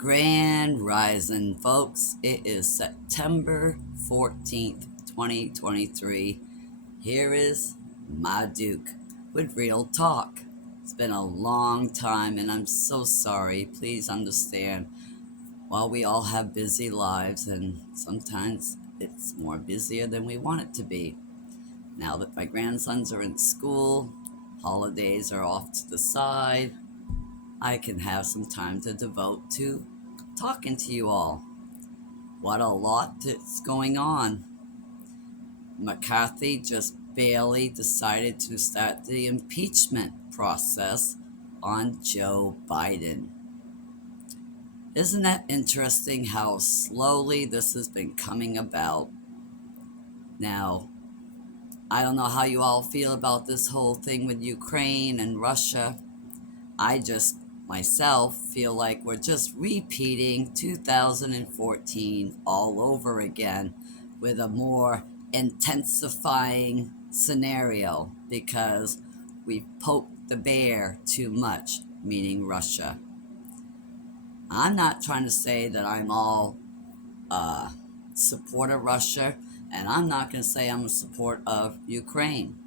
Grand Rising, folks. It is September 14th, 2023. Here is MaDuke with Real Talk. It's been a long time and I'm so sorry. Please understand. While we all have busy lives and sometimes it's more busier than we want it to be. Now that my grandsons are in school, holidays are off to the side, I can have some time to devote to talking to you all. What a lot that's going on. McCarthy just barely decided to start the impeachment process on Joe Biden. Isn't that interesting how slowly this has been coming about? Now, I don't know how you all feel about this whole thing with Ukraine and Russia. I just myself feel like we're just repeating 2014 all over again with a more intensifying scenario because we've poked the bear too much, meaning Russia. I'm not trying to say that I'm all support of Russia, and I'm not going to say I'm a support of Ukraine.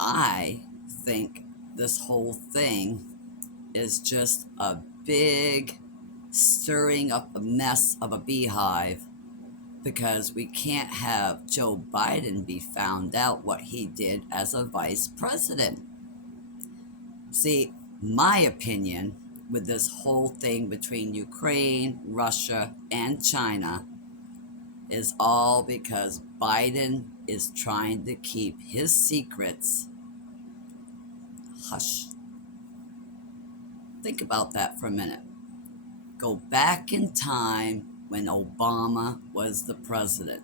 I think this whole thing is just a big stirring up a mess of a beehive because we can't have Joe Biden be found out what he did as a vice president. See, my opinion with this whole thing between Ukraine, Russia, and China is all because Biden is trying to keep his secrets hush. Think about that for a minute. Go back in time when Obama was the president.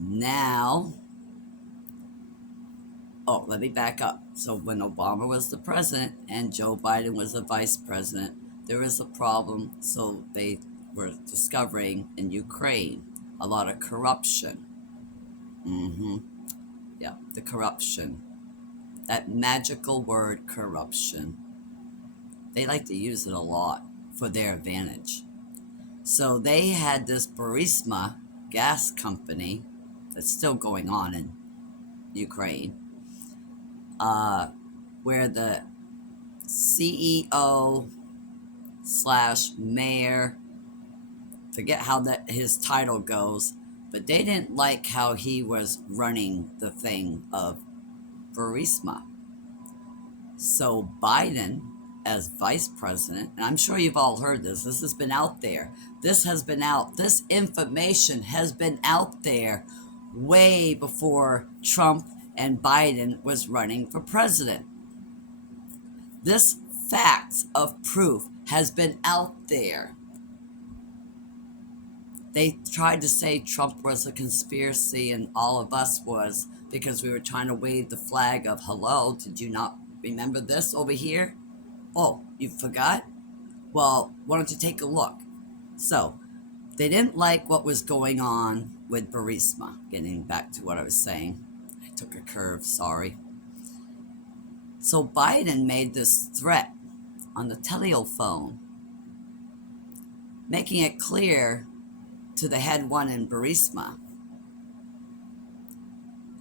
Now, let me back up. So when Obama was the president and Joe Biden was the vice president, there was a problem. So they were discovering in Ukraine a lot of corruption. Yeah, the corruption. That magical word, corruption. They like to use it a lot for their advantage. So they had this Burisma gas company that's still going on in Ukraine, where the CEO slash mayor, forget how his title goes, but they didn't like how he was running the thing of Burisma. So Biden, as vice president, and I'm sure you've all heard this has been out there. This information has been out there way before Trump and Biden was running for president. This fact of proof has been out there. They tried to say Trump was a conspiracy and all of us was because we were trying to wave the flag of hello. Did you not remember this over here? Oh, you forgot? Well, why don't you take a look? So, they didn't like what was going on with Burisma. Getting back to what I was saying. I took a curve, sorry. So Biden made this threat on the telephone, making it clear to the head one in Burisma,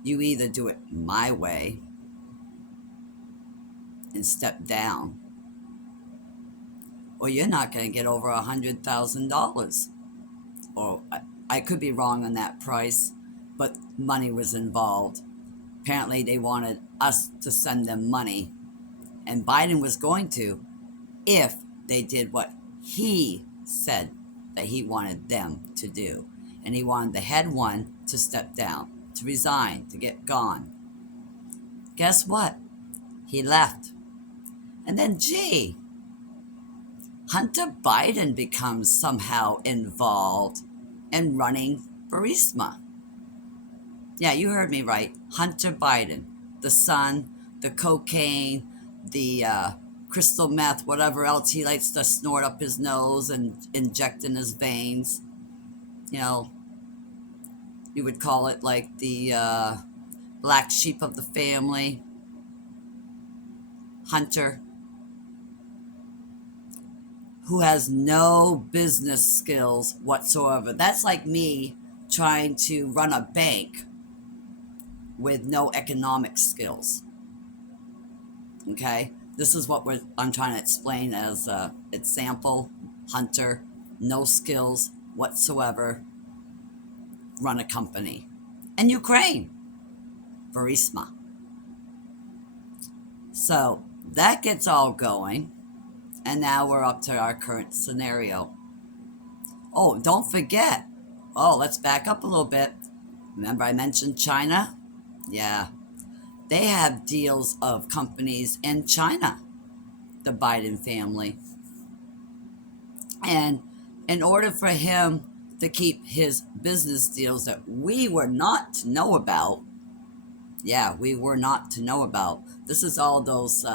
you either do it my way and step down, or you're not going to get over $100,000. Or I could be wrong on that price, but money was involved. Apparently they wanted us to send them money, and Biden was going to if they did what he said that he wanted them to do. And he wanted the head one to step down, to resign, to get gone. Guess what? He left. And then, Hunter Biden becomes somehow involved in running Burisma. Yeah, you heard me right. Hunter Biden, the son, the cocaine, the crystal meth, whatever else he likes to snort up his nose and inject in his veins. You know, you would call it like the black sheep of the family. Hunter, who has no business skills whatsoever. That's like me trying to run a bank with no economic skills. Okay? This is what I'm trying to explain as an example. Hunter, no skills whatsoever, run a company. And Ukraine, Burisma. So that gets all going. And now we're up to our current scenario. Oh, don't forget. Oh, let's back up a little bit. Remember I mentioned China? Yeah. They have deals of companies in China, the Biden family. And in order for him to keep his business deals that we were not to know about, yeah, we were not to know about. This is all those,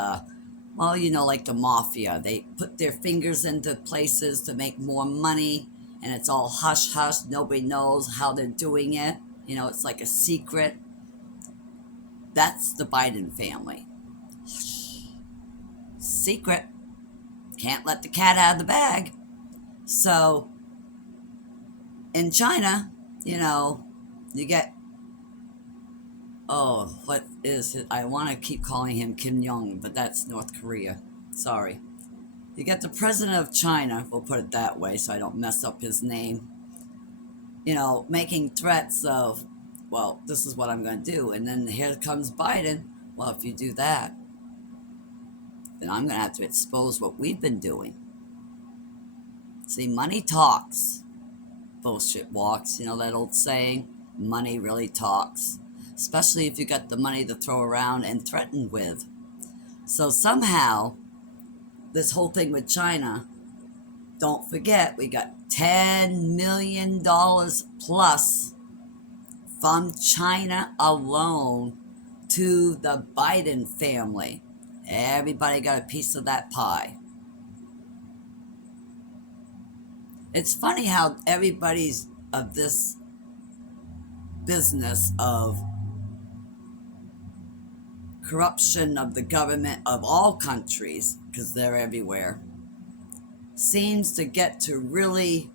well, you know, like the mafia. They put their fingers into places to make more money, and it's all hush hush. Nobody knows how they're doing it. You know, it's like a secret. That's the Biden family. Secret. Can't let the cat out of the bag. So, in China, you know, you get, oh, what is it? I want to keep calling him Kim Jong, but that's North Korea. Sorry. You get the president of China, we'll put it that way so I don't mess up his name, you know, making threats of, well, this is what I'm going to do. And then here comes Biden. Well, if you do that, then I'm going to have to expose what we've been doing. See, money talks. Bullshit walks. You know that old saying? Money really talks. Especially if you got the money to throw around and threaten with. So somehow, this whole thing with China, don't forget, we got $10 million plus from China alone to the Biden family. Everybody got a piece of that pie. It's funny how everybody's of this business of corruption of the government of all countries, because they're everywhere, seems to get to really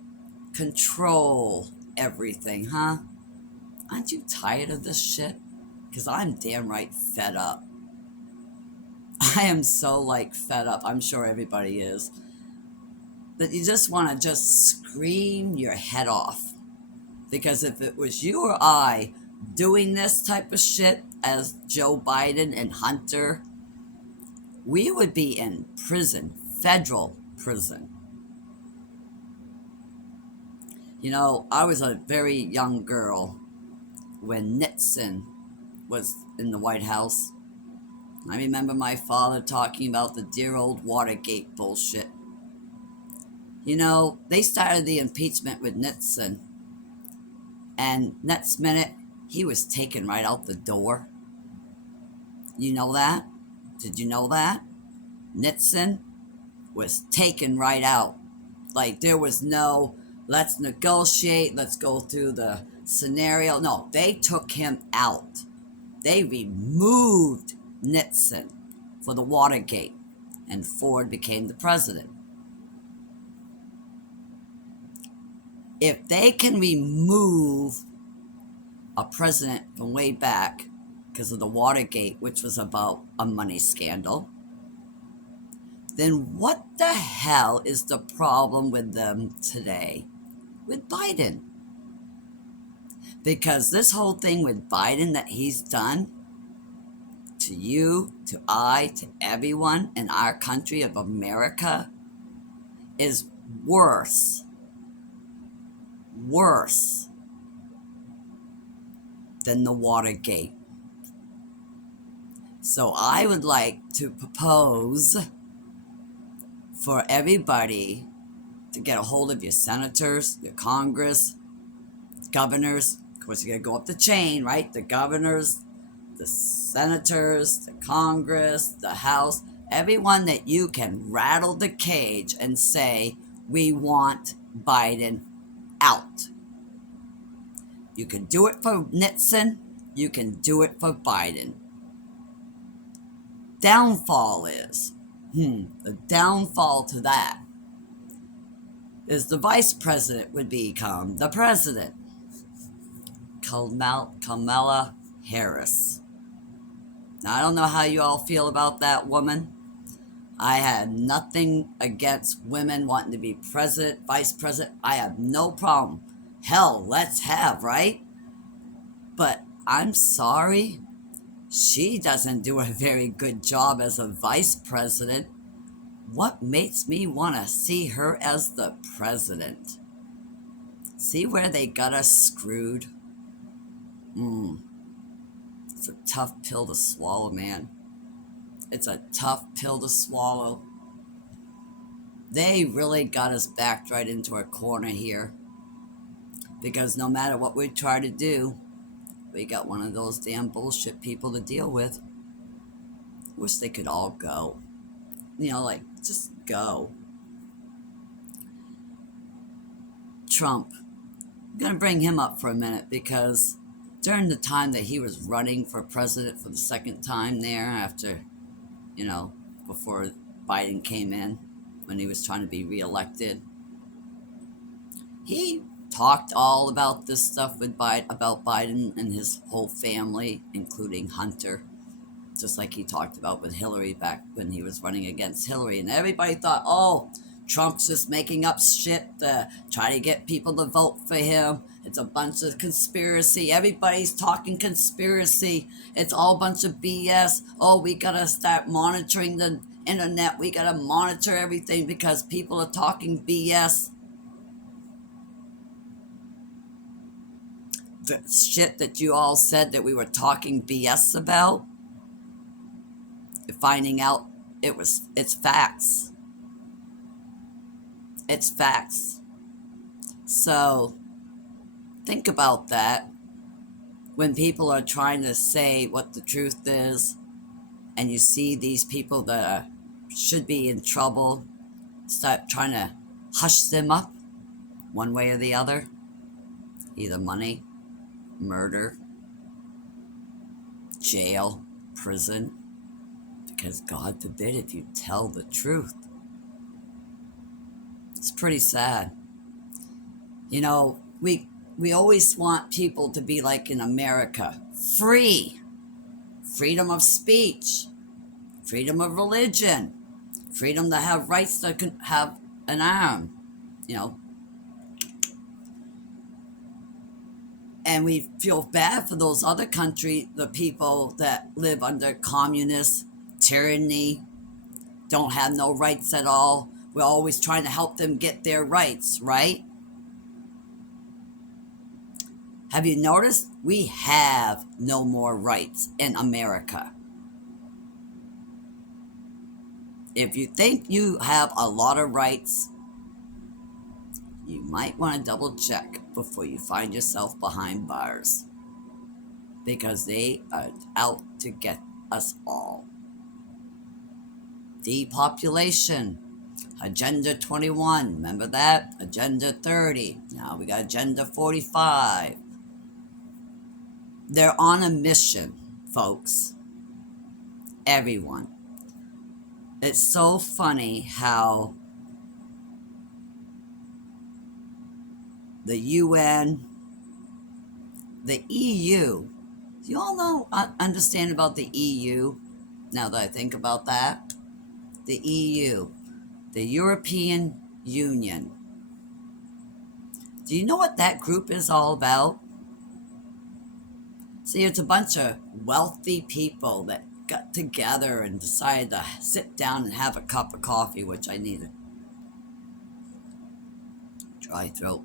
control everything, huh? Aren't you tired of this shit? Because I'm damn right fed up. I am so fed up. I'm sure everybody is. That you just want to just scream your head off. Because if it was you or I doing this type of shit as Joe Biden and Hunter, we would be in prison, federal prison. You know, I was a very young girl when Nixon was in the White House. I remember my father talking about the dear old Watergate bullshit. You know, they started the impeachment with Nixon, and next minute, he was taken right out the door. You know that? Did you know that? Nixon was taken right out. Like, there was no, let's negotiate, let's go through the scenario. No, they took him out. They removed Nixon for the Watergate, and Ford became the president. If they can remove a president from way back because of the Watergate, which was about a money scandal, then what the hell is the problem with them today with Biden? Because this whole thing with Biden that he's done to you, to I, to everyone in our country of America is worse than the Watergate. So I would like to propose for everybody to get a hold of your senators, your Congress, governors. Of course, you got to go up the chain, right? The governors, the senators, the Congress, the House, everyone that you can rattle the cage and say, we want Biden out. You can do it for Nixon. You can do it for Biden. downfall is. The downfall to that is the vice president would become the president. Kamala Harris. Now, I don't know how you all feel about that woman. I had nothing against women wanting to be president, vice president. I have no problem. Hell, let's have, right? But I'm sorry, she doesn't do a very good job as a vice president. What makes me want to see her as the president? See where they got us screwed? It's a tough pill to swallow, man. It's a tough pill to swallow. They really got us backed right into a corner here. Because no matter what we try to do, we got one of those damn bullshit people to deal with. Wish they could all go. Like, just go. Trump. I'm going to bring him up for a minute because during the time that he was running for president for the second time there after, before Biden came in, when he was trying to be reelected, he talked all about this stuff about Biden and his whole family, including Hunter, just like he talked about with Hillary back when he was running against Hillary. And everybody thought, oh, Trump's just making up shit to try to get people to vote for him. It's a bunch of conspiracy. Everybody's talking conspiracy. It's all a bunch of BS. Oh, we got to start monitoring the internet. We got to monitor everything because people are talking BS. The shit that you all said that we were talking BS about, finding out it's facts. It's facts. So think about that when people are trying to say what the truth is, and you see these people that should be in trouble start trying to hush them up one way or the other. Either money, murder, jail, prison. Because God forbid if you tell the truth. It's pretty sad. We always want people to be like in America. Free. Freedom of speech. Freedom of religion. Freedom to have rights to have an arm. And we feel bad for those other countries, the people that live under communist tyranny, don't have no rights at all. We're always trying to help them get their rights, right? Have you noticed? We have no more rights in America. If you think you have a lot of rights, you might want to double check before you find yourself behind bars. Because they are out to get us all. Depopulation. Agenda 21. Remember that? Agenda 30. Now we got Agenda 45. They're on a mission, folks. Everyone. It's so funny how the UN, the EU, do you all understand about the EU? Now that I think about that, the EU, the European Union. Do you know what that group is all about? See, it's a bunch of wealthy people that got together and decided to sit down and have a cup of coffee, which I needed. Dry throat.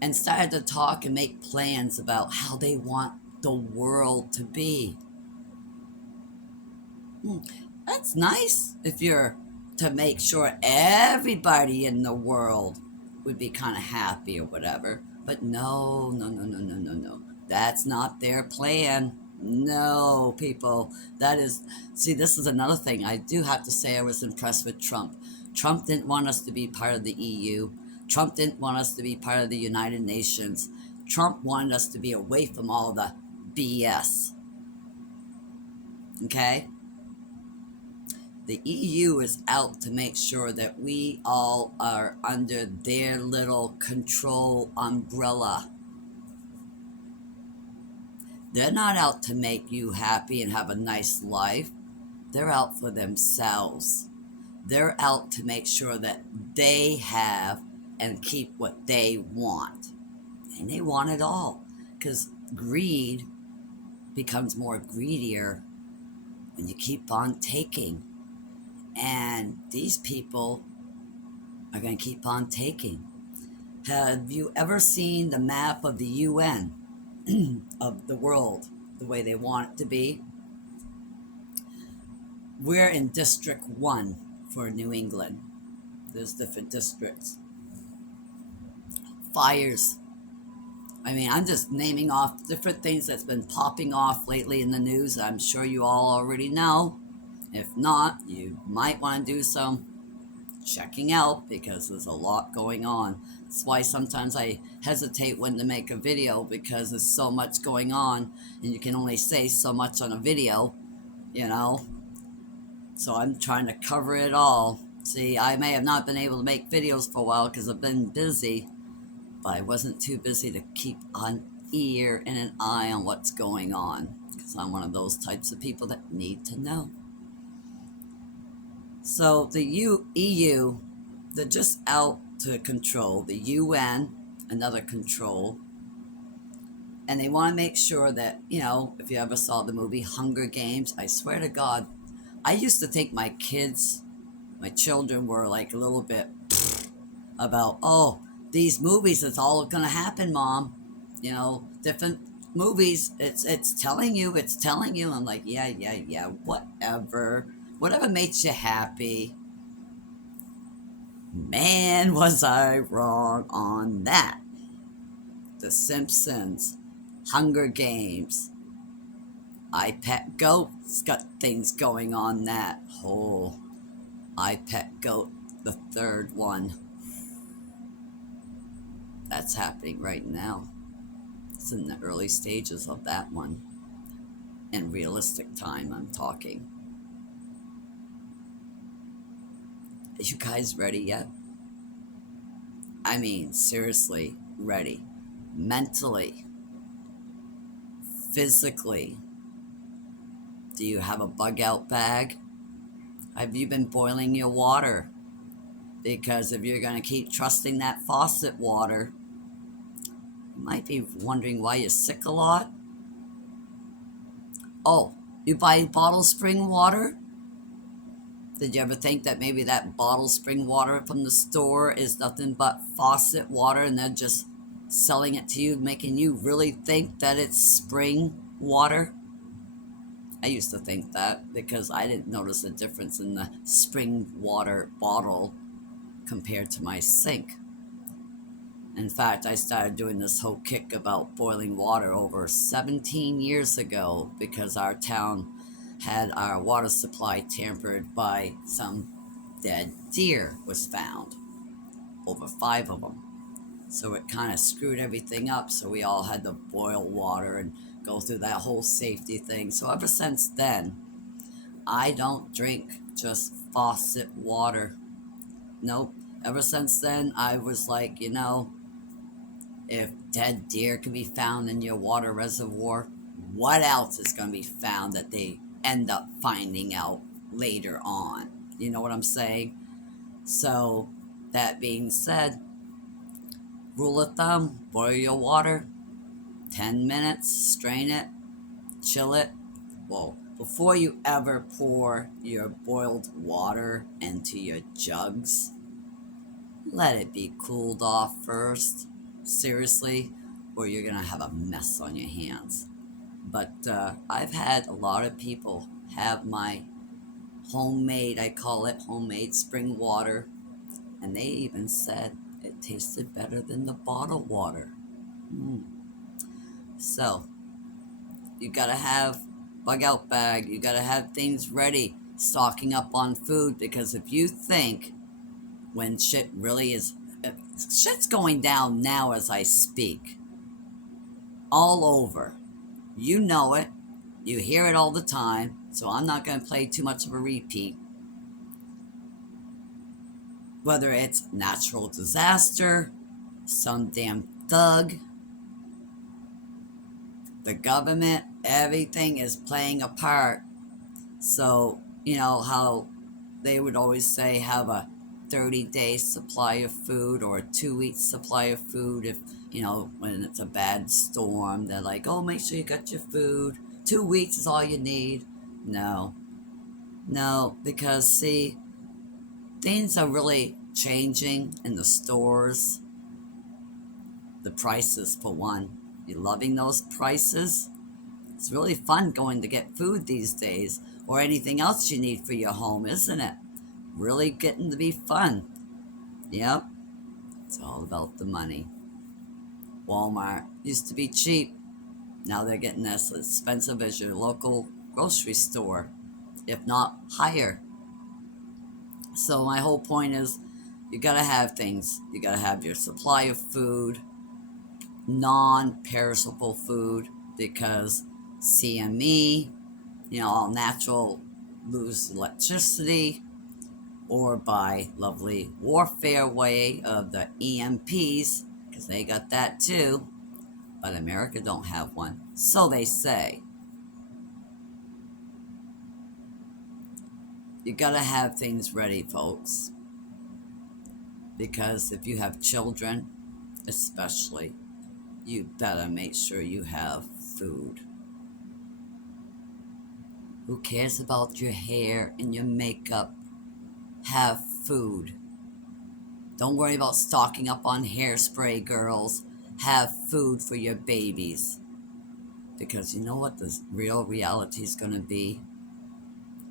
And started to talk and make plans about how they want the world to be. That's nice if you're to make sure everybody in the world would be kind of happy or whatever. But no. That's not their plan. No, people. This is another thing. I do have to say I was impressed with Trump. Trump didn't want us to be part of the EU. Trump didn't want us to be part of the United Nations. Trump wanted us to be away from all the BS. Okay? The EU is out to make sure that we all are under their little control umbrella. They're not out to make you happy and have a nice life. They're out for themselves. They're out to make sure that they have and keep what they want. And they want it all. Because greed becomes more greedier when you keep on taking. And these people are going to keep on taking. Have you ever seen the map of the UN, of the world, the way they want it to be? We're in District 1 for New England. There's different districts. Fires. I mean, I'm just naming off different things that's been popping off lately in the news. I'm sure you all already know. If not, you might want to do some checking out because there's a lot going on. That's why sometimes I hesitate when to make a video because there's so much going on and you can only say so much on a video, you know. So I'm trying to cover it all. See, I may have not been able to make videos for a while because I've been busy, but I wasn't too busy to keep an ear and an eye on what's going on because I'm one of those types of people that need to know. So the EU, they're just out to control. The UN, another control. And they want to make sure that, you know, if you ever saw the movie Hunger Games, I swear to God, I used to think my children were like a little bit about, oh, these movies, it's all going to happen, Mom. You know, different movies, it's telling you. I'm like, yeah, whatever makes you happy. Man, was I wrong on that. The Simpsons, Hunger Games, I Pet Goat's got things going on that. Oh, I Pet Goat, the third one. That's happening right now. It's in the early stages of that one. In realistic time, I'm talking. Are you guys ready yet? I mean, seriously, ready. Mentally, physically. Do you have a bug out bag? Have you been boiling your water? Because if you're going to keep trusting that faucet water, you might be wondering why you're sick a lot. Oh, you buy bottled spring water? Did you ever think that maybe that bottled spring water from the store is nothing but faucet water and they're just selling it to you, making you really think that it's spring water? I used to think that because I didn't notice a difference in the spring water bottle compared to my sink. In fact, I started doing this whole kick about boiling water over 17 years ago because our town had our water supply tampered by some dead deer was found, over 5 of them. So it kind of screwed everything up, so we all had to boil water and go through that whole safety thing. So ever since then, I don't drink just faucet water. Nope. Ever since then, I was like, you know, if dead deer can be found in your water reservoir, what else is going to be found that they end up finding out later on? You know what I'm saying? So, that being said, rule of thumb, boil your water, 10 minutes, strain it, chill it. Well, before you ever pour your boiled water into your jugs, let it be cooled off first. Seriously, or you're going to have a mess on your hands. But I've had a lot of people have my homemade, I call it homemade spring water, and they even said it tasted better than the bottled water. So, you got to have bug out bag, you got to have things ready, stocking up on food, because if you think when shit really is, shit's going down now as I speak, all over. You know it. You hear it all the time, so I'm not going to play too much of a repeat. Whether it's natural disaster, some damn thug, the government, everything is playing a part. So, you know how they would always say have a 30-day supply of food or a 2 week supply of food if, when it's a bad storm. They're like, oh, make sure you got your food. 2 weeks is all you need. No, no, because see, things are really changing in the stores. The prices, for one. You loving those prices? It's really fun going to get food these days, or anything else you need for your home, isn't it? Really getting to be fun. Yep, it's all about the money. Walmart used to be cheap. Now they're getting as expensive as your local grocery store, if not higher. So my whole point is you got to have things. You got to have your supply of food, non-perishable food, because CME, all natural, lose electricity, or by lovely warfare way of the EMPs, because they got that too, but America don't have one. So they say. You gotta have things ready, folks, because if you have children, especially, you better make sure you have food. Who cares about your hair and your makeup? Have food. Don't worry about stocking up on hairspray, girls. Have food for your babies. Because you know what the real reality is going to be?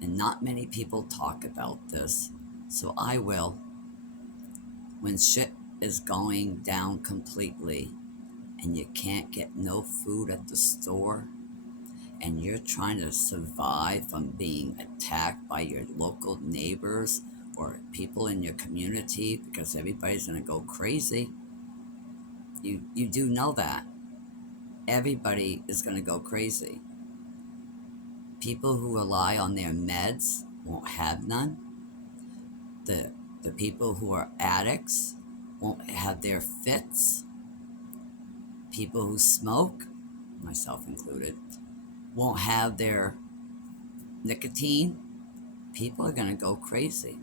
And not many people talk about this. So I will. When shit is going down completely and you can't get no food at the store, and you're trying to survive from being attacked by your local neighbors or people in your community, because everybody's going to go crazy. You do know that. Everybody is going to go crazy. People who rely on their meds won't have none. The people who are addicts won't have their fits. People who smoke, myself included, won't have their nicotine. People are going to go crazy.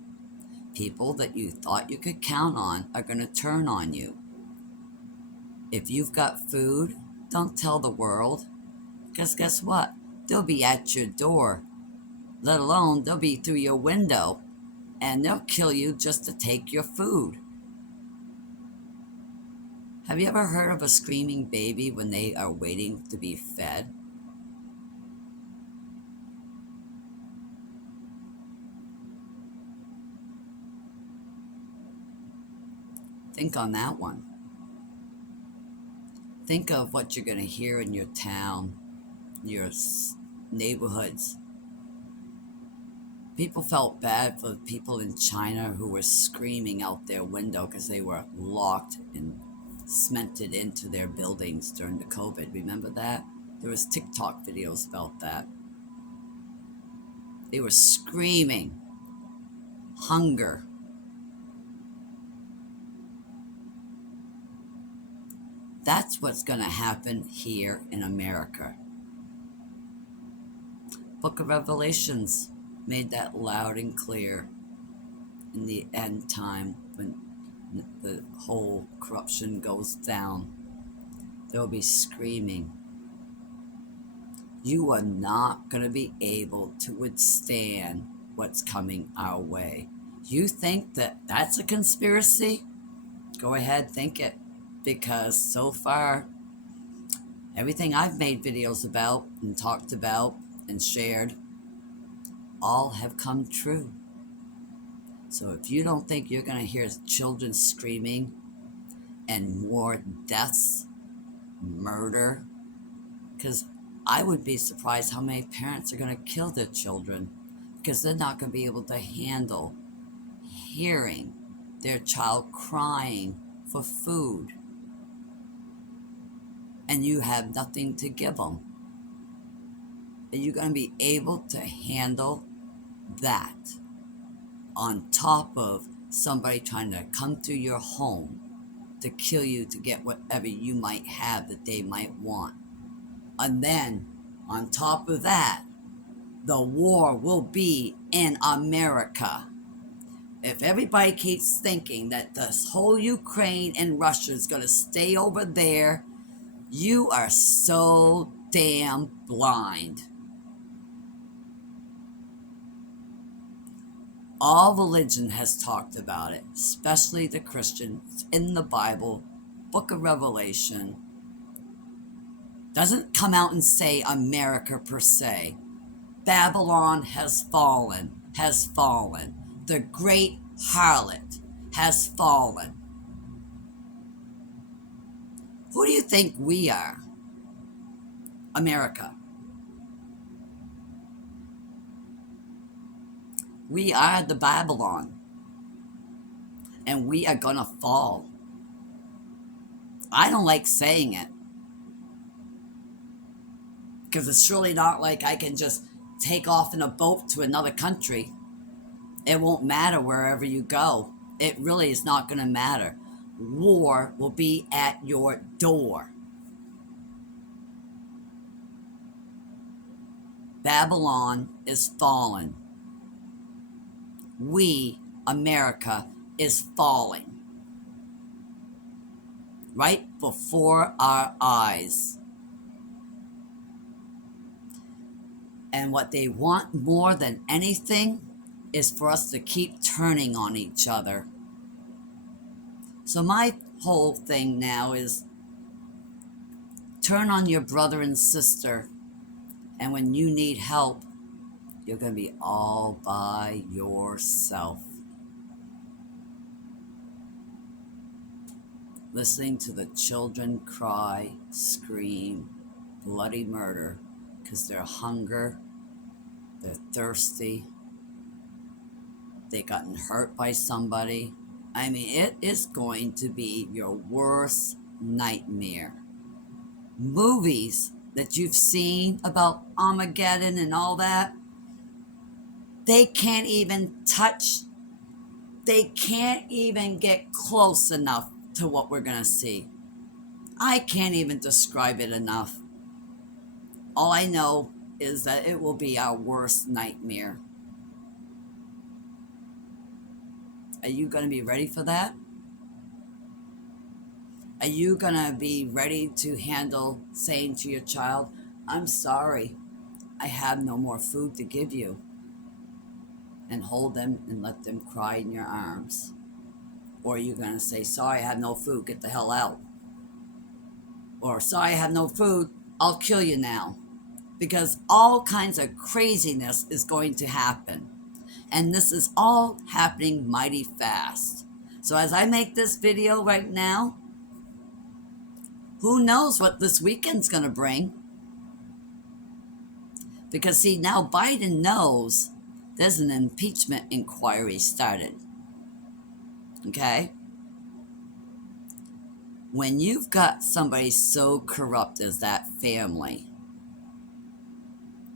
People that you thought you could count on are going to turn on you. If you've got food, don't tell the world, because guess what? They'll be at your door, let alone they'll be through your window, and they'll kill you just to take your food. Have you ever heard of a screaming baby when they are waiting to be fed? Think on that one. Think of what you're going to hear in your town, your neighborhoods. People felt bad for people in China who were screaming out their window because they were locked and cemented into their buildings during the COVID. Remember that? There was TikTok videos about that. They were screaming hunger. That's what's going to happen here in America. Book of Revelations made that loud and clear. In the end time, when the whole corruption goes down, there will be screaming. You are not going to be able to withstand what's coming our way. You think that that's a conspiracy? Go ahead, think it. Because so far, everything I've made videos about and talked about and shared, all have come true. So if you don't think you're going to hear children screaming and more deaths, murder, because I would be surprised how many parents are going to kill their children because they're not going to be able to handle hearing their child crying for food and you have nothing to give them. Are you going to be able to handle that on top of somebody trying to come through your home to kill you to get whatever you might have that they might want? And then on top of that, the war will be in America. If everybody keeps thinking that this whole Ukraine and Russia is going to stay over there, you are so damn blind. All religion has talked about it, especially the Christian. It's in the Bible, Book of Revelation. Doesn't come out and say America per se. Babylon has fallen, has fallen. The great harlot has fallen. Who do you think we are? America. We are the Babylon. And we are going to fall. I don't like saying it. Because it's surely not like I can just take off in a boat to another country. It won't matter wherever you go. It really is not going to matter. War will be at your door. Babylon is fallen. We, America, is falling. Right before our eyes. And what they want more than anything is for us to keep turning on each other. So my whole thing now is turn on your brother and sister, and when you need help, you're going to be all by yourself. Listening to the children cry, scream, bloody murder, because they're hunger, they're thirsty, they gotten hurt by somebody. I mean, it is going to be your worst nightmare. Movies that you've seen about Armageddon and all that, they can't even touch, they can't even get close enough to what we're going to see. I can't even describe it enough. All I know is that it will be our worst nightmare. Are you going to be ready for that? Are you going to be ready to handle saying to your child, I'm sorry, I have no more food to give you, and hold them and let them cry in your arms? Or are you going to say, sorry, I have no food, get the hell out? Or, sorry, I have no food, I'll kill you now. Because all kinds of craziness is going to happen. And this is all happening mighty fast. So as I make this video right now, who knows what this weekend's going to bring? Because see, now Biden knows there's an impeachment inquiry started. Okay? When you've got somebody so corrupt as that family,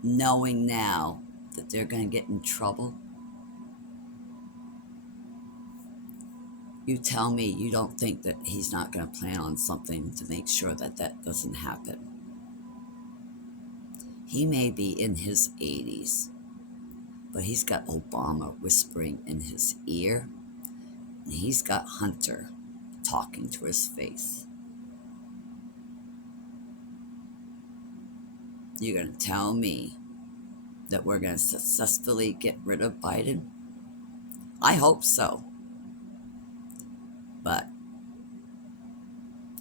knowing now that they're going to get in trouble, you tell me you don't think that he's not going to plan on something to make sure that that doesn't happen. He may be in his 80s, but he's got Obama whispering in his ear, and he's got Hunter talking to his face. You're going to tell me that we're going to successfully get rid of Biden? I hope so. But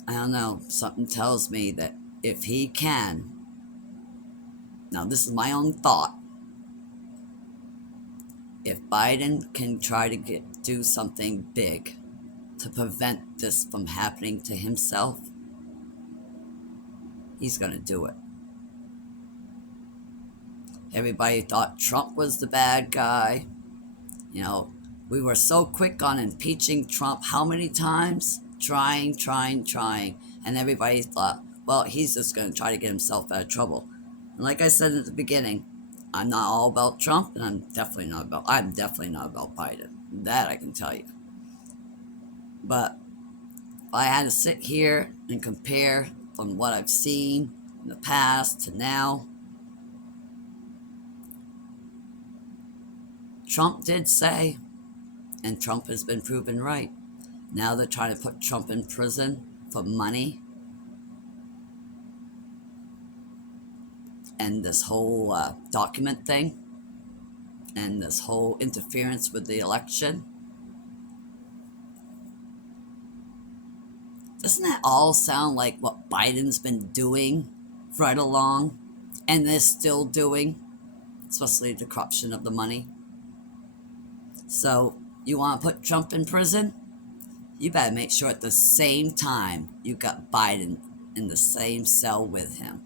I don't know, something tells me that if he can, now this is my own thought, if Biden can try to do something big to prevent this from happening to himself, he's going to do it. Everybody thought Trump was the bad guy. You know, we were so quick on impeaching Trump. How many times? Trying. And everybody thought, well, he's just going to try to get himself out of trouble. And like I said at the beginning, I'm not all about Trump, and I'm definitely not about Biden. That I can tell you. But if I had to sit here and compare from what I've seen in the past to now, Trump did say, and Trump has been proven right. Now they're trying to put Trump in prison for money and this whole document thing and this whole interference with the election. Doesn't that all sound like what Biden's been doing right along and is still doing, especially the corruption of the money? So you want to put Trump in prison? You better make sure at the same time you got Biden in the same cell with him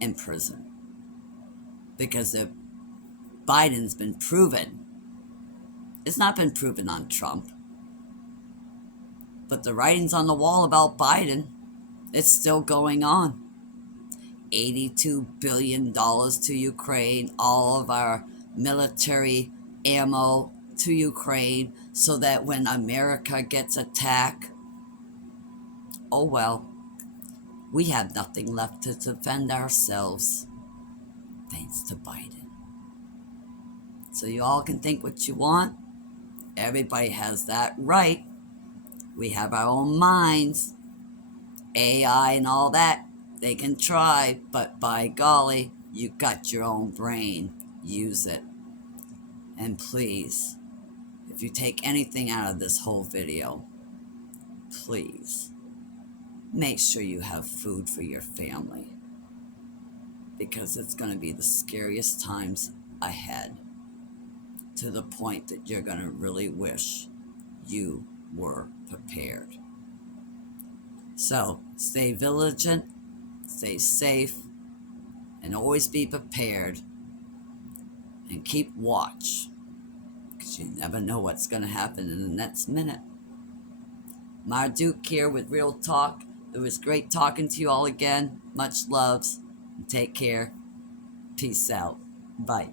in prison. Because if Biden's been proven, it's not been proven on Trump, but the writing's on the wall about Biden, it's still going on. $82 billion to Ukraine, all of our military ammo to Ukraine, so that when America gets attacked, oh well, we have nothing left to defend ourselves, thanks to Biden. So you all can think what you want. Everybody has that right. We have our own minds. AI and all that, they can try, but by golly, you got your own brain. Use it. And please, if you take anything out of this whole video, please make sure you have food for your family, because it's going to be the scariest times ahead, to the point that you're going to really wish you were prepared. So stay vigilant, stay safe, and always be prepared, and keep watch, because you never know what's going to happen in the next minute. MaDuke here with Real Talk. It was great talking to you all again. Much loves. Take care. Peace out. Bye.